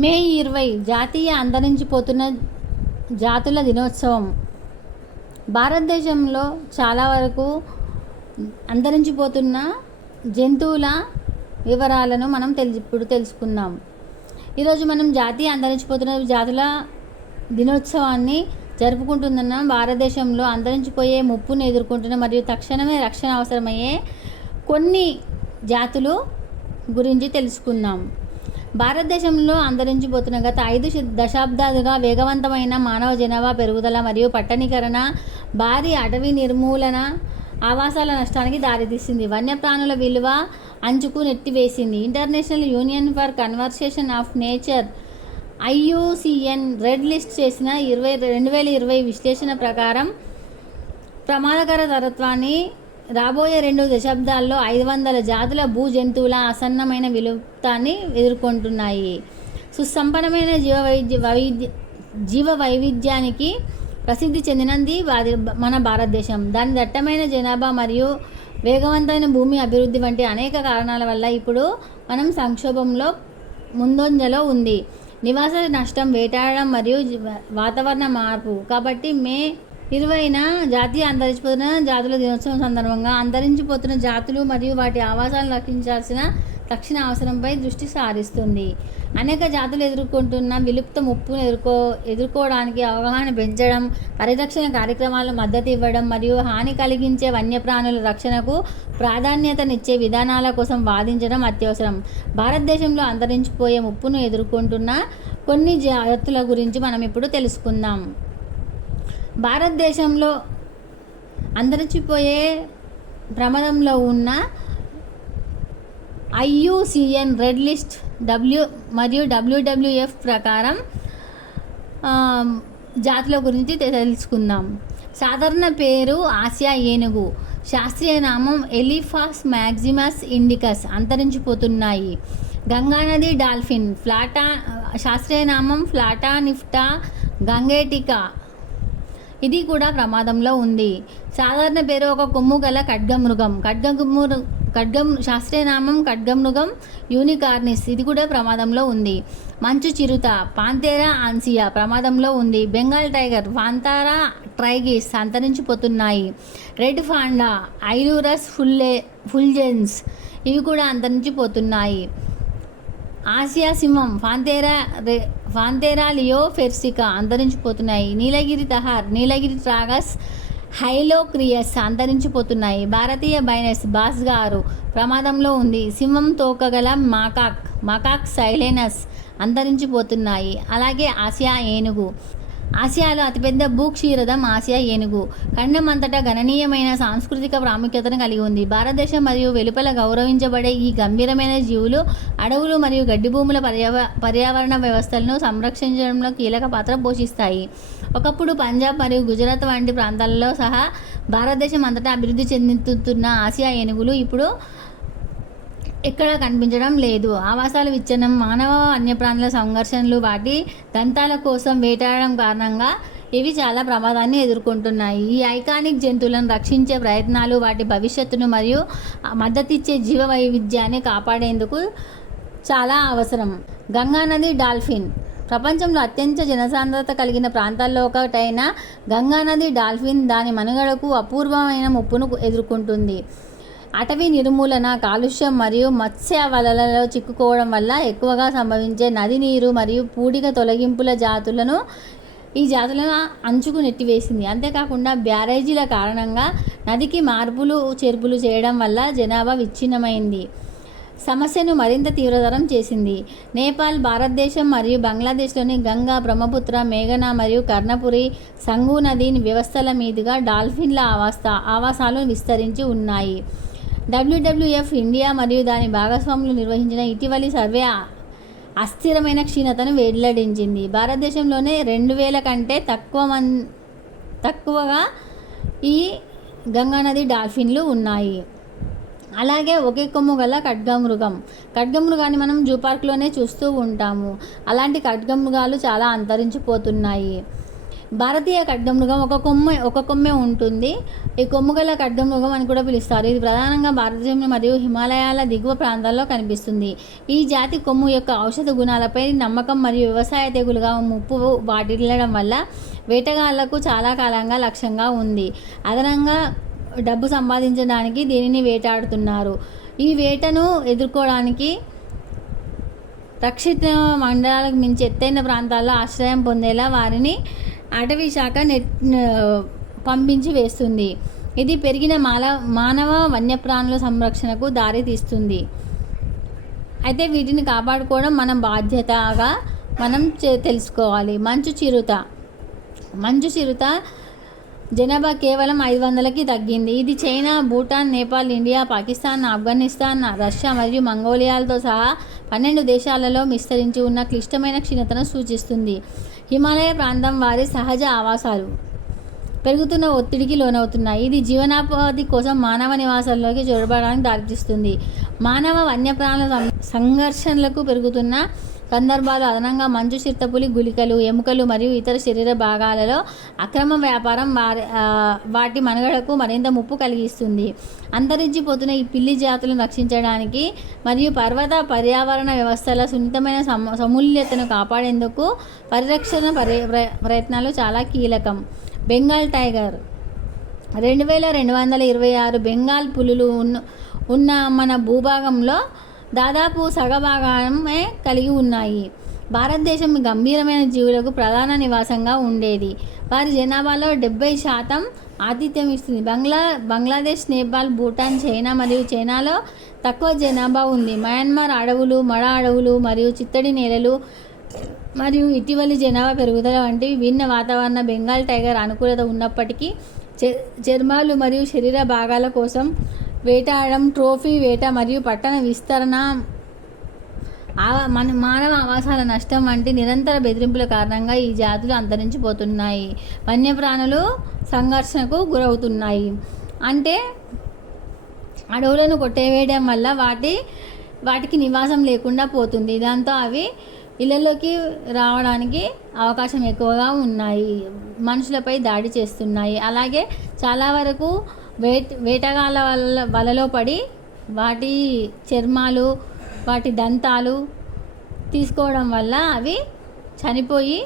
మే 20 జాతీయ అంతరించిపోతున్న జాతుల దినోత్సవం. భారతదేశంలో చాలా వరకు అంతరించిపోతున్న జంతువుల వివరాలను మనం ఇప్పుడు తెలుసుకుందాం. ఈరోజు మనం జాతీయ అంతరించిపోతున్న జాతుల దినోత్సవాన్ని జరుపుకుంటున్నాం. భారతదేశంలో అంతరించిపోయే ముప్పును ఎదుర్కొంటున్న మరియు తక్షణమే రక్షణ అవసరమయ్యే కొన్ని జాతులు గురించి తెలుసుకుందాం. భారతదేశంలో అంతరించిపోతున్న గత 5 దశాబ్దాలుగా వేగవంతమైన మానవ జనాభా పెరుగుదల మరియు పట్టణీకరణ భారీ అటవీ నిర్మూలన ఆవాసాల నష్టానికి దారితీసింది. వన్యప్రాణుల విలువ అంచుకు నెట్టివేసింది. International Union for Conservation of Nature IUCN Red List చేసిన 2020 విశ్లేషణ ప్రకారం ప్రమాదకర తరత్వాన్ని రాబోయే 2 దశాబ్దాల్లో 500 జాతుల భూ జంతువుల అసన్నమైన విలుప్తాన్ని ఎదుర్కొంటున్నాయి. సుసంపన్నమైన జీవ వైవిధ్యానికి ప్రసిద్ధి చెందినది మన భారతదేశం. దాని దట్టమైన జనాభా మరియు వేగవంతమైన భూమి అభివృద్ధి వంటి అనేక కారణాల వల్ల ఇప్పుడు మనం సంక్షోభంలో ముందంజలో ఉంది. నివాస నష్టం, వేటాడడం మరియు వాతావరణ మార్పు. కాబట్టి మే 20న జాతీయ అంతరించిపోతున్న జాతుల దినోత్సవం సందర్భంగా అంతరించిపోతున్న జాతులు మరియు వాటి ఆవాసాలను రక్షించాల్సిన తక్షణ అవసరంపై దృష్టి సారిస్తుంది. అనేక జాతులు ఎదుర్కొంటున్న విలుప్త ముప్పును ఎదుర్కోవడానికి అవగాహన పెంచడం, పరిరక్షణ కార్యక్రమాలకు మద్దతు ఇవ్వడం మరియు హాని కలిగించే వన్యప్రాణుల రక్షణకు ప్రాధాన్యతనిచ్చే విధానాల కోసం వాదించడం అత్యవసరం. భారతదేశంలో అంతరించిపోయే ముప్పును ఎదుర్కొంటున్న కొన్ని జాతుల గురించి మనం ఇప్పుడు తెలుసుకుందాం. భారతదేశంలో అంతరించిపోయే ప్రమాదంలో ఉన్న IUCN రెడ్ లిస్ట్ మరియు WWF ప్రకారం జాతుల గురించి తెలుసుకుందాం. సాధారణ పేరు ఆసియా ఏనుగు, శాస్త్రీయ నామం ఎలిఫాస్ మ్యాక్సిమస్ ఇండికస్ అంతరించిపోతున్నాయి. గంగానది డాల్ఫిన్, శాస్త్రీయ నామం ఫ్లాటానిఫ్టా గంగేటికా, ఇది కూడా ప్రమాదంలో ఉంది. సాధారణ పేరు ఒక కొమ్ము గల ఖడ్గమృగం, శాస్త్రీయ నామం ఖడ్గమృగం యూనికార్నిస్, ఇది కూడా ప్రమాదంలో ఉంది. మంచు చిరుత పాంతేరా ఆన్సియా ప్రమాదంలో ఉంది. బెంగాల్ టైగర్ పాంతేరా ట్రైగిస్ అంతరించిపోతున్నాయి. రెడ్ ఫాండా ఐలూరస్ ఫుల్జెన్స్, ఇవి కూడా అంతరించిపోతున్నాయి. ఆసియా సింహం ఫాంతేరా లియో ఫెర్సికా అంతరించిపోతున్నాయి. నీలగిరి తహార్, నీలగిరి ట్రాగస్ హైలోక్రియస్ అంతరించిపోతున్నాయి. భారతీయ బైనస్ బాస్గారు ప్రమాదంలో ఉంది. సింహం తోకగల మాకాక్ సైలెనస్ అంతరించిపోతున్నాయి. అలాగే ఆసియా ఏనుగు, ఆసియాలో అతిపెద్ద భూక్షీరదం ఆసియా ఏనుగు ఖండం అంతటా గణనీయమైన సాంస్కృతిక ప్రాముఖ్యతను కలిగి ఉంది. భారతదేశం మరియు వెలుపల గౌరవించబడే ఈ గంభీరమైన జీవులు అడవులు మరియు గడ్డి భూముల పర్యావరణ వ్యవస్థలను సంరక్షించడంలో కీలక పాత్ర పోషిస్తాయి. ఒకప్పుడు పంజాబ్ మరియు గుజరాత్ వంటి ప్రాంతాలలో సహా భారతదేశం అంతటా అభివృద్ధి చెందుతున్న ఆసియా ఏనుగులు ఇప్పుడు ఎక్కడా కనిపించడం లేదు. ఆవాసాల విచ్ఛిన్నం, మానవ వన్యప్రాణుల సంఘర్షణలు, వాటి దంతాల కోసం వేటాడడం కారణంగా ఇవి చాలా ప్రమాదాన్ని ఎదుర్కొంటున్నాయి. ఈ ఐకానిక్ జంతువులను రక్షించే ప్రయత్నాలు వాటి భవిష్యత్తును మరియు మద్దతిచ్చే జీవ వైవిధ్యాన్ని కాపాడేందుకు చాలా అవసరం. గంగానది డాల్ఫిన్ ప్రపంచంలో అత్యంత జనసాంద్రత కలిగిన ప్రాంతాల్లో ఒకటైన గంగానది డాల్ఫిన్ దాని మనుగడకు అపూర్వమైన ముప్పును ఎదుర్కొంటుంది. అటవీ నిర్మూలన, కాలుష్యం మరియు మత్స్య వలలలో చిక్కుకోవడం వల్ల ఎక్కువగా సంభవించే నది నీరు మరియు పూడిక తొలగింపుల ఈ జాతులను అంచుకు నెట్టివేసింది. అంతేకాకుండా బ్యారేజీల కారణంగా నదికి మార్పులు చేర్పులు చేయడం వల్ల జనాభా విచ్ఛిన్నమైంది, సమస్యను మరింత తీవ్రతరం చేసింది. నేపాల్, భారతదేశం మరియు బంగ్లాదేశ్లోని గంగా, బ్రహ్మపుత్ర, మేఘన మరియు కర్ణపురి, సంగు నదీ వ్యవస్థల మీదుగా డాల్ఫిన్ల ఆవాసాలు విస్తరించి ఉన్నాయి. WWF ఇండియా మరియు దాని భాగస్వాములు నిర్వహించిన ఇటీవలి సర్వే అస్థిరమైన క్షీణతను వెల్లడించింది. భారతదేశంలోనే 2000 కంటే తక్కువగా ఈ గంగానది డాల్ఫిన్లు ఉన్నాయి. అలాగే ఒకే కొమ్ము గల ఖడ్గమృగాన్ని మనం జూ పార్క్లోనే చూస్తూ ఉంటాము. అలాంటి ఖడ్గమృగాలు చాలా అంతరించిపోతున్నాయి. భారతీయ ఖడ్గమృగం ఒక కొమ్మే ఉంటుంది. ఈ కొమ్ము గల ఖడ్గమృగం అని కూడా పిలుస్తారు. ఇది ప్రధానంగా భారతదేశం మరియు హిమాలయాల దిగువ ప్రాంతాల్లో కనిపిస్తుంది. ఈ జాతి కొమ్ము యొక్క ఔషధ గుణాలపై నమ్మకం మరియు వ్యవసాయ తెగులుగా ముప్పు వాటిల్లడం వల్ల వేటగాళ్లకు చాలా కాలంగా లక్ష్యంగా ఉంది. అదనంగా డబ్బు సంపాదించడానికి దీనిని వేటాడుతున్నారు. ఈ వేటను ఎదుర్కోవడానికి రక్షిత మండలాలకు మించి ఎత్తైన ప్రాంతాల్లో ఆశ్రయం పొందేలా వారిని అటవీ శాఖ పంపించి వేస్తుంది. ఇది పెరిగిన మానవ వన్యప్రాణుల సంరక్షణకు దారి తీస్తుంది. అయితే వీటిని కాపాడుకోవడం మనం బాధ్యతగా తెలుసుకోవాలి. మంచు చిరుత జనాభా కేవలం 500కి తగ్గింది. ఇది China, Bhutan, Nepal, India, Pakistan, Afghanistan, Russia మరియు మంగోలియాలతో సహా 12 దేశాలలో విస్తరించి ఉన్న క్లిష్టమైన క్షీణతను సూచిస్తుంది. హిమాలయ ప్రాంతం వారి సహజ ఆవాసాలు పెరుగుతున్న ఒత్తిడికి లోనవుతున్నాయి. ఇది జీవనోపాధి కోసం మానవ నివాసాల్లోకి చొరబడడానికి దారితీస్తుంది. మానవ వన్యప్రాణుల సంఘర్షణలకు పెరుగుతున్న సందర్భాలు అదనంగా మంచు చిరుతపులి గుళికలు, ఎముకలు మరియు ఇతర శరీర భాగాలలో అక్రమ వ్యాపారం వాటి మనుగడకు మరింత ముప్పు కలిగిస్తుంది. అంతరించిపోతున్న ఈ పిల్లి జాతులను రక్షించడానికి మరియు పర్యావరణ వ్యవస్థల సున్నితమైన సమూల్యతను కాపాడేందుకు పరిరక్షణ ప్రయత్నాలు చాలా కీలకం. బెంగాల్ టైగర్ 2226 బెంగాల్ పులులు ఉన్న మన భూభాగంలో దాదాపు సగభాగమే కలిగి ఉన్నాయి. భారతదేశం గంభీరమైన జీవులకు ప్రధాన నివాసంగా ఉండేది. వారి జనాభాలో 70% ఆతిథ్యం ఇస్తుంది. బంగ్లాదేశ్, నేపాల్, భూటాన్, చైనా మరియు చైనాలో తక్కువ జనాభా ఉంది. మయన్మార్ అడవులు, మడ అడవులు మరియు చిత్తడి నేలలు మరియు ఇటీవలి జనాభా పెరుగుదల వంటి విభిన్న వాతావరణ బెంగాల్ టైగర్ అనుకూలత ఉన్నప్పటికీ చర్మాలు మరియు శరీర భాగాల కోసం వేటాడడం, ట్రోఫీ వేట మరియు పట్టణ విస్తరణ, మానవ ఆవాసాల నష్టం వంటి నిరంతర బెదిరింపుల కారణంగా ఈ జాతులు అంతరించిపోతున్నాయి. వన్యప్రాణులు సంఘర్షణకు గురవుతున్నాయి. అంటే అడవులను కొట్టేవేయడం వల్ల వాటికి నివాసం లేకుండా పోతుంది. దాంతో అవి ఇళ్లలోకి రావడానికి అవకాశం ఎక్కువగా ఉన్నాయి. మనుషులపై దాడి చేస్తున్నాయి. అలాగే చాలా వరకు వేటగాళ్ళ వలలో పడి వాటి చర్మాలు, వాటి దంతాలు తీసుకోవడం వల్ల అవి చనిపోయి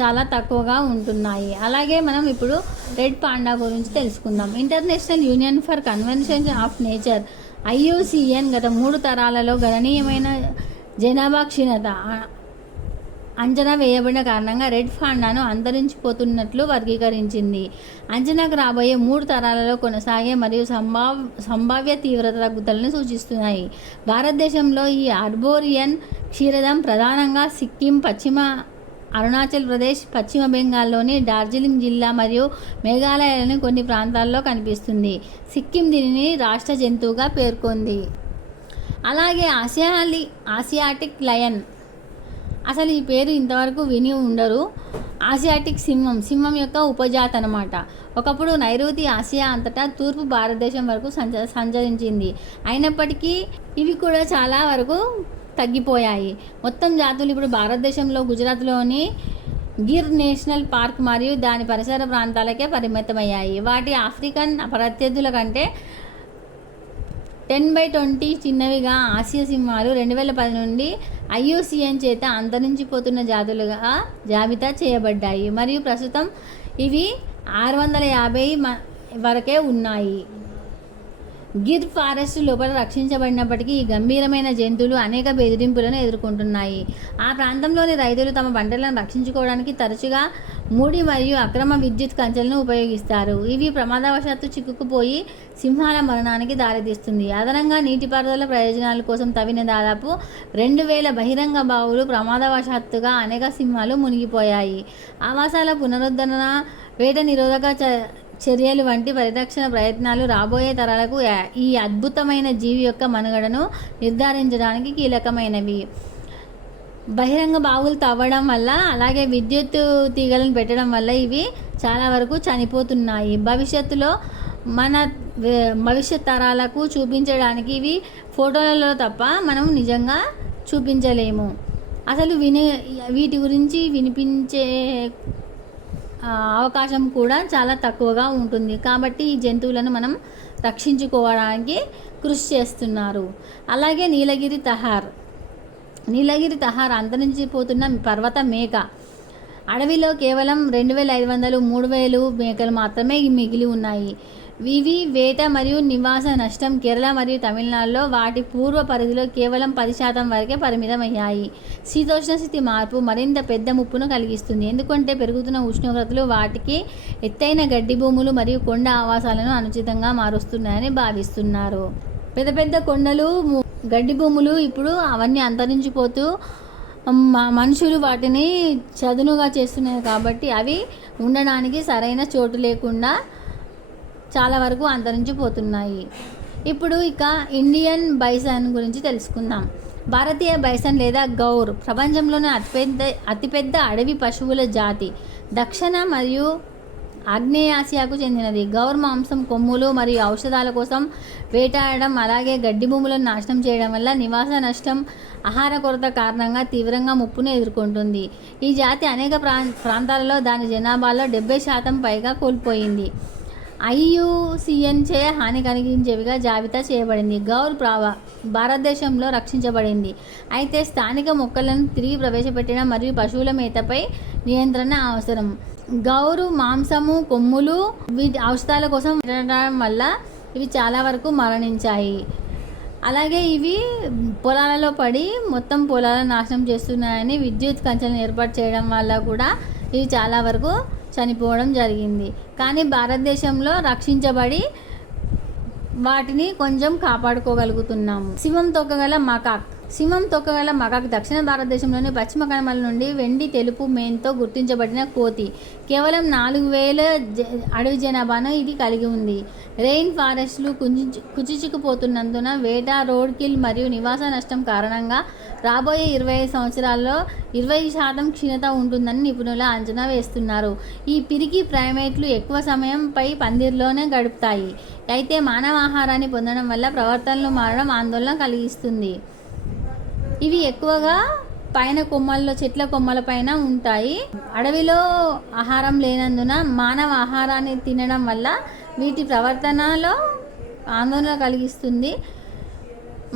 చాలా తక్కువగా ఉంటున్నాయి. అలాగే మనం ఇప్పుడు రెడ్ పాండా గురించి తెలుసుకుందాం. International Union for Conservation of Nature IUCN గత 3 తరాలలో గణనీయమైన జనాభా క్షీణత అంచనా వేయబడిన కారణంగా రెడ్ పాండాను అంతరించిపోతున్నట్లు వర్గీకరించింది. అంచనాకు రాబోయే 3 తరాలలో కొనసాగే మరియు సంభావ్య తీవ్రత తగ్గుదలను సూచిస్తున్నాయి. భారతదేశంలో ఈ ఆర్బోరియన్ క్షీరదం ప్రధానంగా సిక్కిం, పశ్చిమ అరుణాచల్ ప్రదేశ్, పశ్చిమ బెంగాల్లోని డార్జిలింగ్ జిల్లా మరియు మేఘాలయలోని కొన్ని ప్రాంతాల్లో కనిపిస్తుంది. సిక్కిం దీనిని రాష్ట్ర జంతువుగా పేర్కొంది. అలాగే ఆసియాటిక్ లయన్, అసలు ఈ పేరు ఇంతవరకు విని ఉండరు. ఆసియాటిక్ సింహం యొక్క ఉపజాతి అన్నమాట. ఒకప్పుడు నైరుతి ఆసియా అంతటా తూర్పు భారతదేశం వరకు సంచరించింది. అయినప్పటికీ ఇవి కూడా చాలా వరకు తగ్గిపోయాయి. మొత్తం జాతులు ఇప్పుడు భారతదేశంలో గుజరాత్లోని గిర్ నేషనల్ పార్క్ మరియు దాని పరిసర ప్రాంతాలకే పరిమితమయ్యాయి. వాటి ఆఫ్రికన్ ప్రత్యర్థుల కంటే 10/20 చిన్నవిగా ఆసియా సింహాలు 2010 నుండి IUCN చేత అంతరించిపోతున్న జాతులుగా జాబితా చేయబడ్డాయి మరియు ప్రస్తుతం ఇవి 650 వరకే ఉన్నాయి. గిర్ ఫారెస్ట్ లోపల రక్షించబడినప్పటికీ ఈ గంభీరమైన జంతువులు అనేక బెదిరింపులను ఎదుర్కొంటున్నాయి. ఆ ప్రాంతంలోని రైతులు తమ పంటలను రక్షించుకోవడానికి తరచుగా ముడి మరియు అక్రమ విద్యుత్ కంచెలను ఉపయోగిస్తారు. ఇవి ప్రమాదవశాత్తు చిక్కుకుపోయి సింహాల మరణానికి దారితీస్తుంది. అదనంగా నీటిపారుదల ప్రయోజనాల కోసం తవ్విన దాదాపు 2000 బహిరంగ బావులు ప్రమాదవశాత్తుగా అనేక సింహాలు మునిగిపోయాయి. ఆవాసాల పునరుద్ధరణ, వేట నిరోధక చర్యలు వంటి పరిరక్షణ ప్రయత్నాలు రాబోయే తరాలకు ఈ అద్భుతమైన జీవి యొక్క మనుగడను నిర్ధారించడానికి కీలకమైనవి. బహిరంగ బావులు తవ్వడం వల్ల, అలాగే విద్యుత్ తీగలను పెట్టడం వల్ల ఇవి చాలా వరకు చనిపోతున్నాయి. భవిష్యత్తులో మన భవిష్యత్ తరాలకు చూపించడానికి ఇవి ఫోటోలలో తప్ప మనం నిజంగా చూపించలేము. అసలు వీటి గురించి అవకాశం కూడా చాలా తక్కువగా ఉంటుంది. కాబట్టి ఈ జంతువులను మనం రక్షించుకోవడానికి కృషి చేస్తున్నారు. అలాగే నీలగిరి తహార్ అంతరించిపోతున్న పర్వత మేక. అడవిలో కేవలం 2500 3000 మేకలు మాత్రమే మిగిలి ఉన్నాయి. ఇవి వేట మరియు నివాస నష్టం కేరళ మరియు తమిళనాడులో వాటి పూర్వ పరిధిలో కేవలం 10% వరకే పరిమితమయ్యాయి. శీతోష్ణ స్థితి మార్పు మరింత పెద్ద ముప్పును కలిగిస్తుంది, ఎందుకంటే పెరుగుతున్న ఉష్ణోగ్రతలు వాటికి ఎత్తైన గడ్డి భూములు మరియు కొండ ఆవాసాలను అనుచితంగా మారుస్తున్నాయని భావిస్తున్నారు. పెద్ద పెద్ద కొండలు, గడ్డి భూములు ఇప్పుడు అవన్నీ అంతరించిపోతూ మనుషులు వాటిని చదునుగా చేస్తున్నారు. కాబట్టి అవి ఉండడానికి సరైన చోటు లేకుండా చాలా వరకు అంతరించిపోతున్నాయి. ఇప్పుడు ఇక ఇండియన్ బైసన్ గురించి తెలుసుకుందాం. భారతీయ బైసన్ లేదా గౌర్ ప్రపంచంలోనే అతిపెద్ద అడవి పశువుల జాతి. దక్షిణ మరియు ఆగ్నేయాసియాకు చెందినది. గౌర్ మాంసం, కొమ్ములు మరియు ఔషధాల కోసం వేటాడడం, అలాగే గడ్డి భూములను నాశనం చేయడం వల్ల నివాస నష్టం, ఆహార కొరత కారణంగా తీవ్రంగా ముప్పును ఎదుర్కొంటుంది. ఈ జాతి అనేక ప్రాంతాలలో దాని జనాభాలో 70% పైగా కోల్పోయింది. IUCN చే హాని కలిగించేవిగా జాబితా చేయబడింది. గౌర్ భారతదేశంలో రక్షించబడింది, అయితే స్థానిక మొక్కలను తిరిగి ప్రవేశపెట్టడం మరియు పశువుల మేతపై నియంత్రణ అవసరం. గౌరు మాంసము, కొమ్ములు వీటి ఔషధాల కోసం పెట్టడం వల్ల ఇవి చాలా వరకు మరణించాయి. అలాగే ఇవి పొలాలలో పడి మొత్తం పొలాలను నాశనం చేస్తున్నాయని విద్యుత్ కంచెలను ఏర్పాటు చేయడం వల్ల కూడా ఇవి చాలా వరకు చనిపోవడం జరిగింది. కానీ భారతదేశంలో రక్షించబడి వాటిని కొంచెం కాపాడుకోగలుగుతున్నాము. సింహం తొక్కగల మకాక్ దక్షిణ భారతదేశంలోని పశ్చిమ కనుమల నుండి వెండి తెలుపు మేన్తో గుర్తించబడిన కోతి. కేవలం 4000 అడవి జనాభాను ఇది కలిగి ఉంది. రెయిన్ ఫారెస్ట్లు కుచించుకుపోతున్నందున వేట, రోడ్ కిల్ మరియు నివాస నష్టం కారణంగా రాబోయే 25 సంవత్సరాల్లో 20% క్షీణత ఉంటుందని నిపుణులు అంచనా వేస్తున్నారు. ఈ పిరికి ప్రైమేట్లు ఎక్కువ సమయం పై పందిర్లోనే గడుపుతాయి, అయితే మానవ ఆహారాన్ని పొందడం వల్ల ప్రవర్తనలు మారడం ఆందోళన కలిగిస్తుంది. ఇవి ఎక్కువగా పైన కొమ్మల్లో, చెట్ల కొమ్మల పైన ఉంటాయి. అడవిలో ఆహారం లేనందున మానవ ఆహారాన్ని తినడం వల్ల వీటి ప్రవర్తనలో ఆందోళన కలిగిస్తుంది.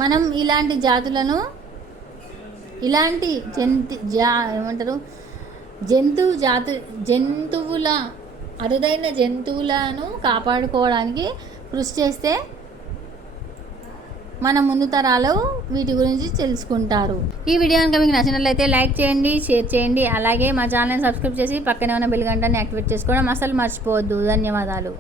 మనం ఇలాంటి జాతులను, ఇలాంటి జంతువుల అరుదైన జంతువులను కాపాడుకోవడానికి కృషి చేస్తే మన ముందు తరాలు వీటి గురించి తెలుసుకుంటారు. ఈ వీడియో కనుక మీకు నచ్చినట్లయితే లైక్ చేయండి, షేర్ చేయండి. అలాగే మా ఛానల్ని సబ్స్క్రైబ్ చేసి పక్కనే ఉన్న బెల్ గంటని యాక్టివేట్ చేసుకోవడం అసలు మర్చిపోవద్దు. ధన్యవాదాలు.